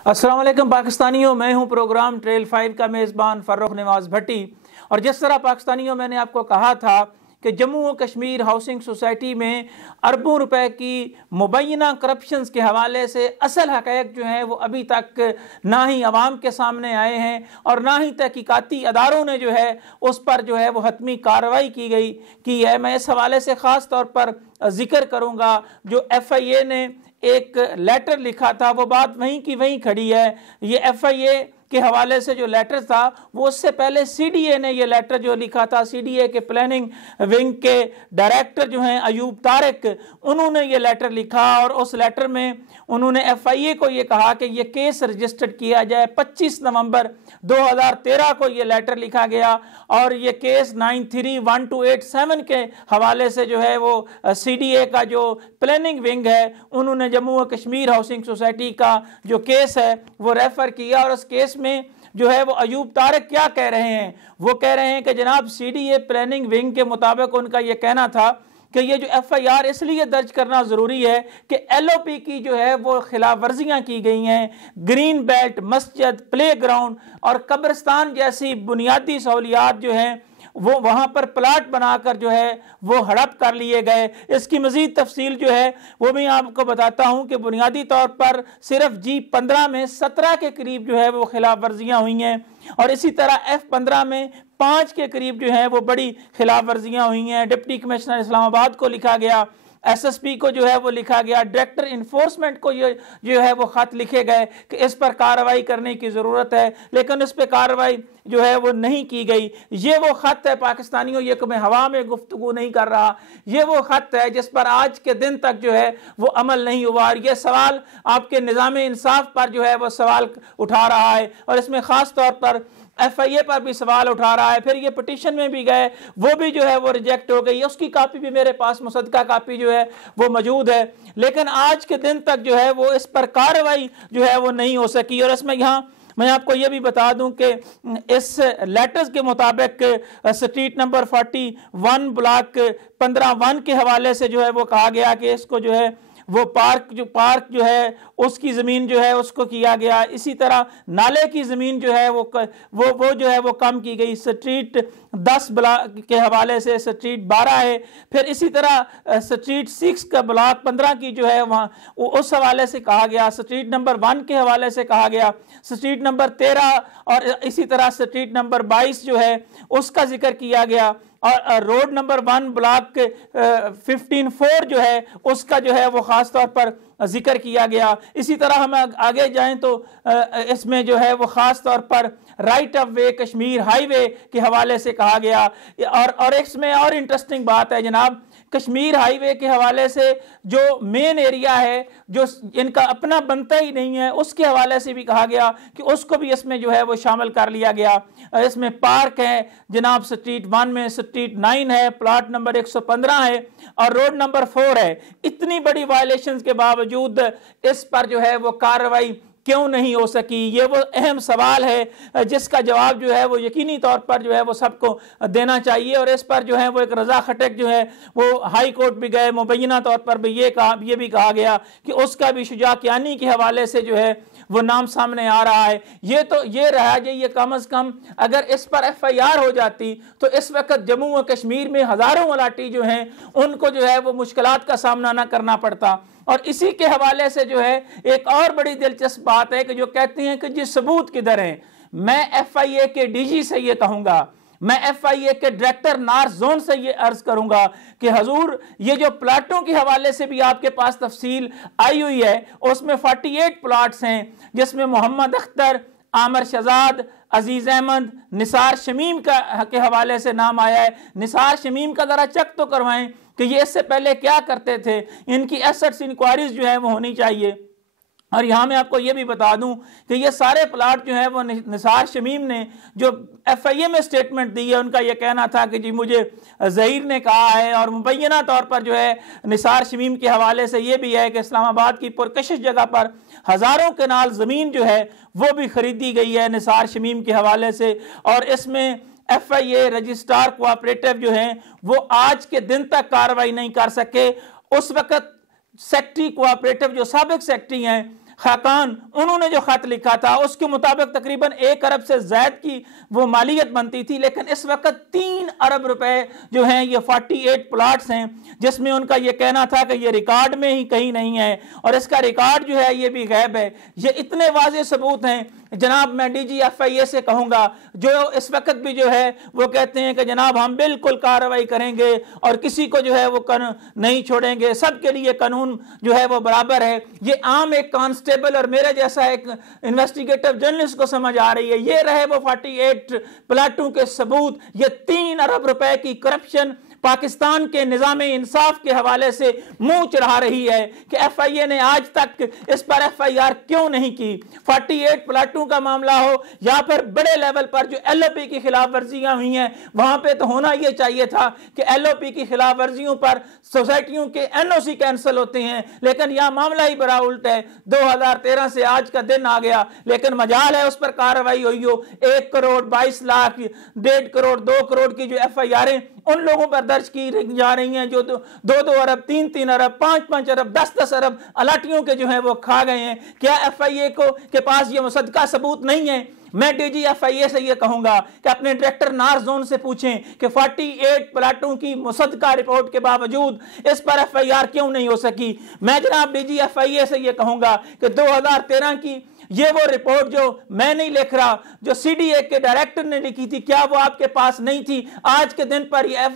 अस्सलाम वालेकुम पाकिस्तानियों, मैं हूं प्रोग्राम ट्रेल 5 का मेज़बान फ़र्रुख नवाज़ भट्टी। और जिस तरह पाकिस्तानियों मैंने आपको कहा था कि जम्मू और कश्मीर हाउसिंग सोसाइटी में अरबों रुपए की मुबैना करप्शंस के हवाले से असल हक़ाइक़ जो हैं वो अभी तक ना ही अवाम के सामने आए हैं और ना ही तहकीकाती अदारों ने जो है उस पर जो है वो हतमी कार्रवाई की है। मैं इस हवाले से ख़ास तौर पर ज़िक्र करूँगा जो FIA ने एक लेटर लिखा था, वो बात वहीं की वहीं खड़ी है। ये FIA के हवाले से जो लेटर था वो उससे पहले CDA ने ये लेटर जो लिखा था, CDA के प्लानिंग विंग के डायरेक्टर जो हैं अयूब तारिक, उन्होंने ये लेटर लिखा और उस लेटर में उन्होंने FIA को ये कहा कि ये केस रजिस्टर्ड किया जाए। 25 नवंबर 2013 को ये लेटर लिखा गया और ये केस 931287 के हवाले से जो है वो CDA का जो प्लानिंग विंग है उन्होंने जम्मू और कश्मीर हाउसिंग सोसाइटी का जो केस है वो रेफर किया। और उस केस में जो है वो अयूब तारिक क्या कह रहे हैं, वो कह रहे हैं कि जनाब CDA प्लानिंग विंग के मुताबिक उनका ये कहना था कि ये जो FIR इसलिए दर्ज करना ज़रूरी है कि LOP की जो है वो खिलाफ वर्जियाँ की गई हैं। ग्रीन बेल्ट, मस्जिद, प्ले ग्राउंड और कब्रिस्तान जैसी बुनियादी सहूलियात जो हैं वो वहाँ पर प्लाट बनाकर जो है वो हड़प कर लिए गए। इसकी मज़ीद तफसील जो है वो भी आपको बताता हूँ कि बुनियादी तौर पर सिर्फ G15 में 17 के करीब जो है वो खिलाफ वर्जियाँ हुई हैं और इसी तरह F15 में 5 के करीब जो है वो बड़ी खिलाफ वर्जियाँ हुई हैं। डिप्टी कमिश्नर इस्लामाबाद को लिखा गया, SSP को जो है वो लिखा गया, डायरेक्टर इन्फोर्समेंट को ये जो है वो ख़त लिखे गए कि इस पर कार्रवाई करने की ज़रूरत है, लेकिन इस पर कार्रवाई जो है वो नहीं की गई। ये वो ख़त है पाकिस्तानियों, ये मैं हवा में गुफ्तगू नहीं कर रहा, ये वो ख़त है जिस पर आज के दिन तक जो है वो अमल नहीं हुआ। और ये सवाल आपके निज़ाम इंसाफ पर जो है वो सवाल उठा रहा है और इसमें ख़ास तौर पर FIA पर भी सवाल उठा रहा है। फिर ये पिटीशन में भी गए, वो भी जो है वो रिजेक्ट हो गई, उसकी कापी भी मेरे पास मुसद्दका कापी जो है वो मौजूद है, लेकिन आज के दिन तक जो है वो इस पर कार्रवाई जो है वो नहीं हो सकी। और इसमें यहाँ मैं आपको ये भी बता दूं कि इस लेटर्स के मुताबिक स्ट्रीट नंबर 41 ब्लॉक 15-1 के हवाले से जो है वो कहा गया कि इसको जो है वो पार्क जो है उसकी ज़मीन जो है उसको किया गया। इसी तरह नाले की ज़मीन जो है वो जो है वो कम की गई। स्ट्रीट 10 ब्लॉक के हवाले से स्ट्रीट 12 है। फिर इसी तरह स्ट्रीट 6 का ब्लॉक 15 की जो है वहाँ उस हवाले से कहा गया। स्ट्रीट नंबर 1 के हवाले से कहा गया, स्ट्रीट नंबर 13 और इसी तरह स्ट्रीट नंबर 22 जो है उसका जिक्र किया गया। और रोड नंबर 1 ब्लॉक 15-4 जो है उसका जो है वो ख़ास तौर पर जिक्र किया गया। इसी तरह हम आगे जाएं तो इसमें जो है वो ख़ास तौर पर right of way Kashmir highway के हवाले से कहा गया। और इसमें और इंटरेस्टिंग बात है जनाब, कश्मीर हाईवे के हवाले से जो मेन एरिया है जो इनका अपना बनता ही नहीं है उसके हवाले से भी कहा गया कि उसको भी इसमें जो है वो शामिल कर लिया गया। इसमें पार्क है जनाब, स्ट्रीट 1 में स्ट्रीट 9 है, प्लॉट नंबर 115 है और रोड नंबर 4 है। इतनी बड़ी वायलेशंस के बावजूद इस पर जो है वो कार्रवाई क्यों नहीं हो सकी, ये वो अहम सवाल है जिसका जवाब जो है वो यकीनी तौर पर जो है वो सबको देना चाहिए। और इस पर जो है वो एक रजा खटक जो है वो हाई कोर्ट भी गए, मुबैना तौर पर भी ये भी कहा गया कि उसका भी शुजा कियानी के हवाले से जो है वो नाम सामने आ रहा है। ये रहा जो ये कम अज़ कम अगर इस पर FIR हो जाती तो इस वक्त जम्मू और कश्मीर में हज़ारों मलाटी जो हैं उनको जो है वो मुश्किलात का सामना ना करना पड़ता। और इसी के हवाले से जो है एक और बड़ी दिलचस्प बात है कि जो कहती हैं कि जी सबूत किधर हैं। मैं FIA के DG से ये कहूँगा, मैं FIA के डायरेक्टर नॉर्थ जोन से ये अर्ज करूंगा कि हजूर ये जो प्लाटों के हवाले से भी आपके पास तफसील आई हुई है उसमें 48 प्लाट्स हैं जिसमें मोहम्मद अख्तर, आमिर शहजाद, अजीज अहमद, निसार शमीम के हवाले से नाम आया है। निसार शमीम का ज़रा चेक तो करवाएं कि ये इससे पहले क्या करते थे, इनकी एसेट्स इंक्वायरीज जो है वो होनी चाहिए। और यहाँ मैं आपको ये भी बता दूं कि ये सारे प्लाट जो है वो निसार शमीम ने जो FIA में स्टेटमेंट दी है उनका ये कहना था कि जी मुझे ज़हीर ने कहा है। और मुबैना तौर पर जो है निसार शमीम के हवाले से ये भी है कि इस्लामाबाद की पुरकशिश जगह पर हज़ारों कनाल ज़मीन जो है वो भी ख़रीदी गई है निसार शमीम के हवाले से। और इसमें FIA रजिस्ट्रार कोऑपरेटिव जो हैं वो आज के दिन तक कार्रवाई नहीं कर सके। उस वक़्त सेक्रेटरी कोऑपरेटिव जो साबिक सेक्रेटरी हैं खाकान, उन्होंने जो खत लिखा था उसके मुताबिक तकरीबन 1 अरब से ज्यादा की वो मालियत बनती थी, लेकिन इस वक्त 3 अरब रुपए जो हैं ये 48 प्लॉट्स हैं, जिसमें उनका ये कहना था कि ये रिकॉर्ड में ही कहीं नहीं है और इसका रिकॉर्ड जो है ये भी गायब है। ये इतने वाज़ेह सबूत हैं जनाब। मैं DGFIA से कहूंगा, जो इस वक्त भी जो है वो कहते हैं कि जनाब हम बिल्कुल कार्रवाई करेंगे और किसी को जो है वो नहीं छोड़ेंगे, सबके लिए कानून जो है वो बराबर है। ये आम एक कांस्टेबल और मेरे जैसा एक इन्वेस्टिगेटिव जर्नलिस्ट को समझ आ रही है। ये रहे वो 48 प्लाटों के सबूत। ये 3 अरब रुपए की करप्शन पाकिस्तान के निज़ाम इंसाफ के हवाले से मुंह चढ़ा रही है कि FIA ने आज तक इस पर FIR क्यों नहीं की। 48 प्लाटों का मामला हो या फिर बड़े लेवल पर जो LOP की खिलाफ वर्जियां हुई हैं, वहां पे तो होना यह चाहिए था कि LOP की खिलाफ वर्जियों पर सोसाइटियों के NOC कैंसिल होते हैं, लेकिन यह मामला ही बड़ा उल्ट है। 2013 से आज का दिन आ गया, लेकिन मजाल है उस पर कार्रवाई हुई हो। 1 करोड़ 22 लाख 1.5 करोड़ 2 करोड़ की जो FIR उन लोगों पर दर्ज की जा रही हैं जो 2-2 अरब 3-3 अरब 5-5 अरब 10-10 अरब अलाटियों के जो है वो खा गए हैं। क्या FIA के पास ये मुसद्दका सबूत नहीं है? मैं DGFIA से ये कहूंगा कि अपने डायरेक्टर नार जोन से पूछें कि 48 प्लाटों की मुसद्दका रिपोर्ट के बावजूद इस पर FIR क्यों नहीं हो सकी। मैं जनाब DGFIA से ये कहूंगा कि 2013 की ये वो रिपोर्ट जो मैं नहीं लिख रहा, जो CDA के डायरेक्टर ने लिखी थी, क्या वो आपके पास नहीं थी? आज के दिन पर ये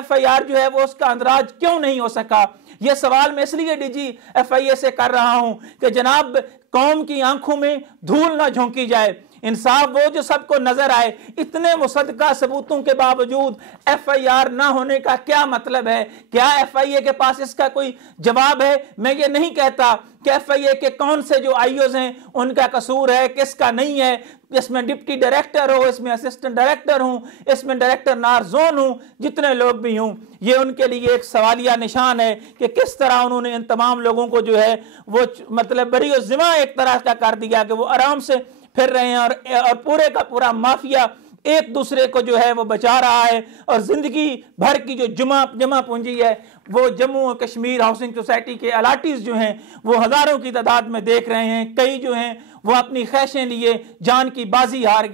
FIR जो है वो उसका अंदराज क्यों नहीं हो सका? ये सवाल मैं इसलिए DGFIA से कर रहा हूं कि जनाब कौम की आंखों में धूल ना झोंकी जाए, इंसाफ वो जो सबको नजर आए। इतने मुसद्दका सबूतों के बावजूद FIR ना होने का क्या मतलब है? क्या FIA के पास इसका कोई जवाब है? मैं ये नहीं कहता कि FIA के कौन से जो IOs हैं उनका कसूर है, किसका नहीं है। इसमें डिप्टी डायरेक्टर हो, इसमें असिस्टेंट डायरेक्टर हूं, इसमें डायरेक्टर नार जोन हूं, जितने लोग भी हूं, ये उनके लिए एक सवालिया निशान है कि किस तरह उन्होंने इन तमाम लोगों को जो है वो मतलब बरी जिम्मा एक तरह का कर दिया कि वो आराम से फिर रहे हैं और पूरे का पूरा माफिया एक दूसरे को जो है वो बचा रहा है और जिंदगी भर की जो जमा पूंजी है वो जम्मू और कश्मीर हाउसिंग सोसाइटी के अलाटीज जो हैं वो हजारों की तादाद में देख रहे हैं। कई जो हैं वो अपनी ख्वाहिशें लिए जान की बाजी हार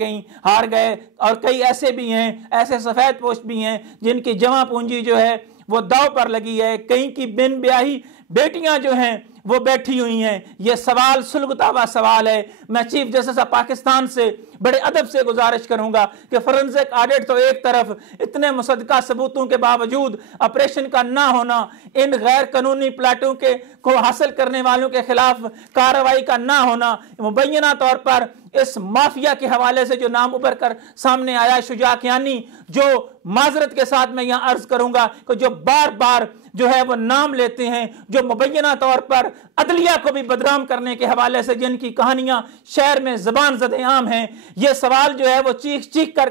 गए और कई ऐसे भी हैं, ऐसे सफेद पोस्ट भी हैं जिनकी जमा पूंजी जो है वो दाव पर लगी है। कई की बिन ब्याही बेटियां जो हैं वो बैठी हुई हैं। ये सवाल सुलगता हुआ सवाल है। मैं चीफ जस्टिस ऑफ पाकिस्तान से बड़े अदब से गुजारिश करूंगा कि फोरेंसिक ऑडिट तो एक तरफ, इतने मुसद्दका सबूतों के बावजूद ऑपरेशन का ना होना, इन गैर कानूनी प्लाटों के को हासिल करने वालों के खिलाफ कार्रवाई का ना होना, मुबैना तौर पर इस माफिया के हवाले से जो नाम उभर कर सामने आया शुजा कियानी, जो माजरत के साथ मैं यहां अर्ज करूंगा कि जो बार बार जो है वो नाम लेते हैं, जो मुबैना तौर पर अदलिया को भी बदनाम करने के हवाले से जिनकी कहानियां शहर में ज़बान ज़दे आम हैं, ये सवाल जो है वो चीख चीख कर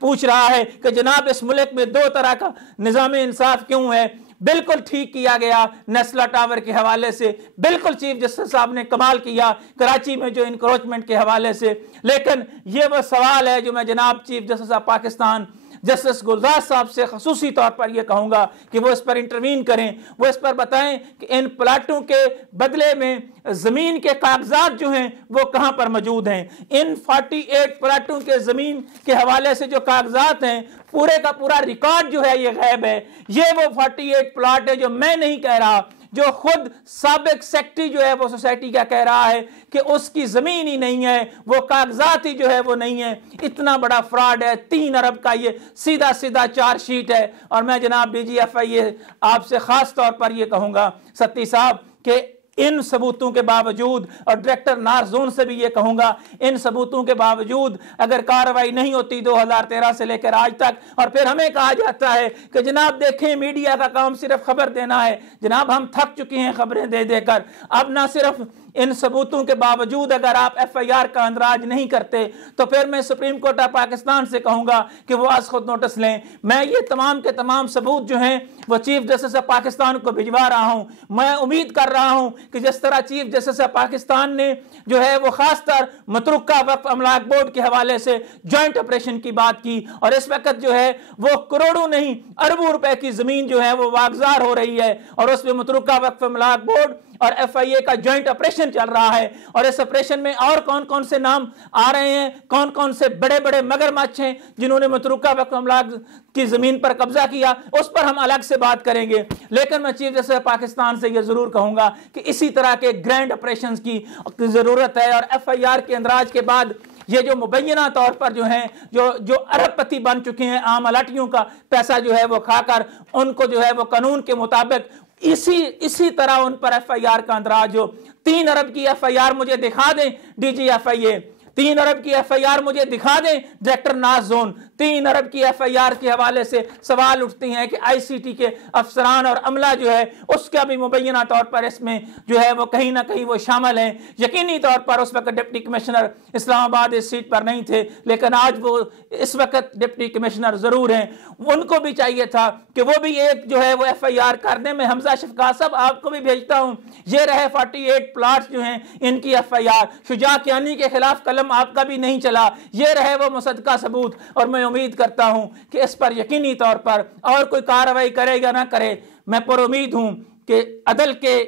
पूछ रहा है कि जनाब इस मुल्क में 2 तरह का निज़ाम इंसाफ क्यों है। बिल्कुल ठीक किया गया नेस्ला टावर के हवाले से, बिल्कुल चीफ जस्टिस साहब ने कमाल किया कराची में जो इंक्रोचमेंट के हवाले से, लेकिन ये वो सवाल है जो मैं जनाब chief justice of Pakistan justice Gulzar साहब से खसूसी तौर पर यह कहूंगा कि वो इस पर इंटरवीन करें, वो इस पर बताएं कि इन प्लाटों के बदले में जमीन के कागजात जो हैं वो कहां पर मौजूद हैं। इन 48 प्लाटों के जमीन के हवाले से जो कागजात हैं पूरे का पूरा रिकॉर्ड जो है ये गायब है। ये वो 48 प्लाट है जो मैं नहीं कह रहा, जो खुद साबिक सेक्रेटरी जो है वो सोसाइटी का कह रहा है कि उसकी जमीन ही नहीं है, वो कागजात ही जो है वो नहीं है। इतना बड़ा फ्रॉड है, 3 अरब का ये सीधा सीधा चार्जशीट है। और मैं जनाब DGFIA आपसे खास तौर पर ये कहूंगा सत्ती साहब कि इन सबूतों के बावजूद, और डायरेक्टर नार जोन से भी ये कहूंगा, इन सबूतों के बावजूद अगर कार्रवाई नहीं होती 2013 से लेकर आज तक, और फिर हमें कहा जाता है कि जनाब देखें मीडिया का काम सिर्फ खबर देना है। जनाब हम थक चुके हैं खबरें दे देकर। अब ना सिर्फ इन सबूतों के बावजूद अगर आप FIR का अंदराज नहीं करते तो फिर मैं सुप्रीम कोर्ट ऑफ पाकिस्तान से कहूंगा कि वो आज खुद नोटिस लें। मैं ये तमाम के तमाम सबूत जो हैं वो चीफ जस्टिस ऑफ पाकिस्तान को भिजवा रहा हूं। मैं उम्मीद कर रहा हूं कि जिस तरह चीफ जस्टिस ऑफ पाकिस्तान ने जो है वो खासतर मतरुका वक्फ अमलाक बोर्ड के हवाले से ज्वाइंट ऑपरेशन की बात की, और इस वक्त जो है वो करोड़ों नहीं अरबों रुपए की जमीन जो है वो वागजार हो रही है और उसमें मतरुका वक्फ अमलाक बोर्ड और FIA का जॉइंट ऑपरेशन चल रहा है, और इस ऑपरेशन में और कौन कौन से नाम आ रहे हैं, कौन कौन से बड़े बड़े मगरमच्छ हैं जिन्होंने मतरूका वक्त अमलाक की जमीन पर कब्जा किया, उस पर हम अलग से बात करेंगे। लेकिन मैं चीफ जस्टिस पाकिस्तान से यह जरूर कहूंगा कि इसी तरह के ग्रैंड ऑपरेशन की जरूरत है, और FIR के अंदराज के बाद ये जो मुबैना तौर पर जो है जो अरबपति बन चुके हैं, आम अलाटियों का पैसा जो है वो खाकर, उनको जो है वो कानून के मुताबिक इसी तरह उन पर FIR का अंदराज हो। 3 अरब की FIR मुझे दिखा दें DGFIA, 3 अरब की FIR मुझे दिखा दें डायरेक्टर नाज जोन। 3 अरब की FIR के हवाले से सवाल उठते हैं कि ICT के अफसरान और अमला जो है उसका भी मुबैना तौर पर इसमें जो है वो कहीं ना कहीं वो शामिल हैं। यकीनी तौर पर उस वक्त डिप्टी कमिश्नर इस्लामाबाद इस सीट पर नहीं थे, लेकिन आज वो इस वक्त डिप्टी कमिश्नर जरूर हैं। उनको भी चाहिए था कि वो भी एक जो है वो FIR करने में। हमजा शफकात साहब आपको भी भेजता हूं, ये रहे 48 प्लाट्स जो हैं इनकी FIR। शुजा कियानी के खिलाफ कलम आपका भी नहीं चला, ये रहे वो मुसद्दका सबूत। और मैं उम्मीद करता हूं कि इस पर यकीनी तौर पर और कोई कार्रवाई करेगा ना करे, मैं पर उम्मीद हूं कि अदल के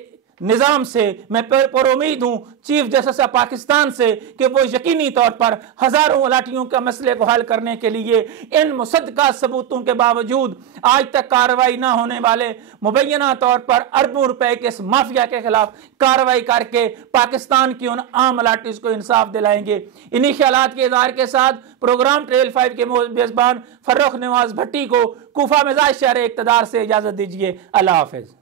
निज़ाम से, मैं पर उम्मीद हूं चीफ जस्टिस ऑफ पाकिस्तान से कि वो यकीनी तौर पर हजारों अलाटियों के मसले को हल करने के लिए इन मुसद्दका सबूतों के बावजूद आज तक कार्रवाई ना होने वाले मुबैना तौर पर अरबों रुपए के इस माफिया के खिलाफ कार्रवाई करके पाकिस्तान की उन आम अलाटीज को इंसाफ दिलाएंगे। इन्हीं ख्यालात के इज़हार के साथ प्रोग्राम ट्रेल 5 के मेजबान फर्रुख नवाज भट्टी को कूफा मिजाज शहर इक़्तिदार से इजाजत दीजिए। अल्लाह हाफिज।